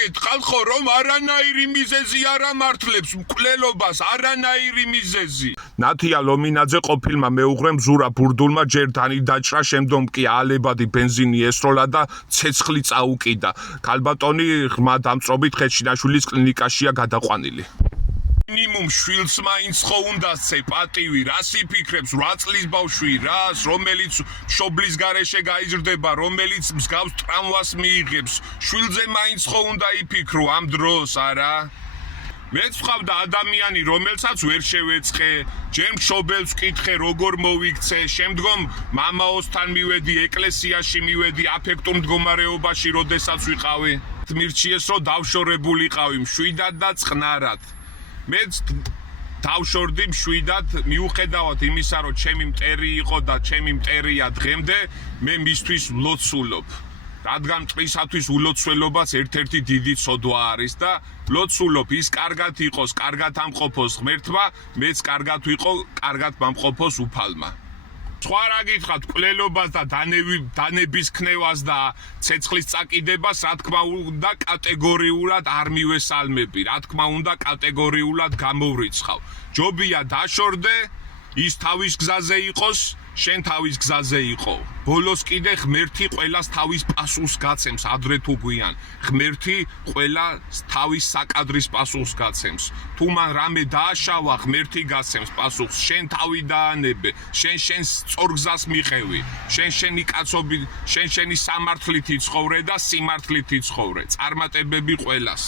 გაგეთყალ ხო რომ არანაირი მიზეზი არ ამართლებს მკვლელობას არანაირი მიზეზი ნათია ლომინაძე ყოფილმა მეუღრემ ზურა ბურდულმა ჯერ დანი დაჭრა შემდგომ კი აალებადი ბენზინი ესროლა და ცეცხლი წაუკიდა ქალბატონი ღრმა დამწრობით ხეჩინაშვილის კლინიკაშია გადაყვანილი მინიმუმ შვილს მაინც ხო უნდა სცე პატივი რას იფიქრებს 8 წლის ბავშვი რას რომელიც მშობლის გარეშე გაიზრდება რომელიც მსგავს ტრამვას მიიღებს შვილზე მაინც ხო უნდა იფიქრო ამ დროს არა მეც ვყავდა ადამიანი რომელსაც ვერ შევეწყე ჯერ მშობელს ვკითხე როგორ მოვიქცე შემდგომ მამაოსთან მივედი ეკლესიაში მივედი აფექტურ მდგომარეობაში როდესაც ვიყავი მირჩიეს რომ დავშორებულიყავი მშვიდად და წყნარად მეც დავშორდი მშვიდად მიუხედავად იმისა რომ ჩემი მტერი იყო და ჩემი მტერია დღემდე მე მისთვის ვლოცულობ რადგან მტვრისათვის ულოცველობაც ერთ-ერთი დიდი ცოდვა არის და ვლოცულობ ის კარგად იყოს კარგად ამყოფოს ღმერთმა მეც კარგად ვიყო კარგად მომყოფოს უფალმა სხვა რა გითხრათ მკვლელობას და დანების ქნევას და ცეცხლის წაკიდებას რა თქმა უნდა კატეგორიულად არ მივესალმები რა თქმა უნდა კატეგორიულად გამოვრიცხავ ჯობია დაშორდე ის თავის გზაზე იყოს შენ თავის გზაზე იყო ბოლოს კიდე ღმერთი ყველას თავის პასუხს გაცემს ადრე თუ გვიან ღმერთი ყველას თავის საკადრის პასუხს გაცემს თუ მან რამე დააშავა ღმერთი გაცემს პასუხს შენ თავი დაანებე შენ სწორგზას მიყევი შენი კაცობი შენი სამართლით იცხოვრე და სიმართლით იცხოვრე წარმატებები ყველას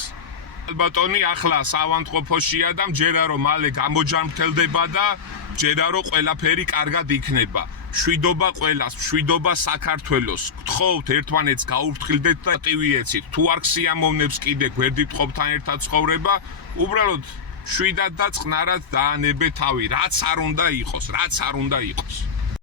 ალბატონი ახლა საავადმყოფოშია და მჯერა რომ მალე გამოჯანმრთელდება და მჯერა რომ ყველაფერი კარგად იქნება მშვიდობა ყველას მშვიდობა საქართველოს გთხოვთ ერთმანეთს გაუფრთხილდეთ და ტივიეცით თუ არ გსიამოვნებს კიდე გვერდით ყოფთან ერთად ცხოვრება უბრალოდ მშვიდად და წყნარად დაანებე თავი რაც არ უნდა იყოს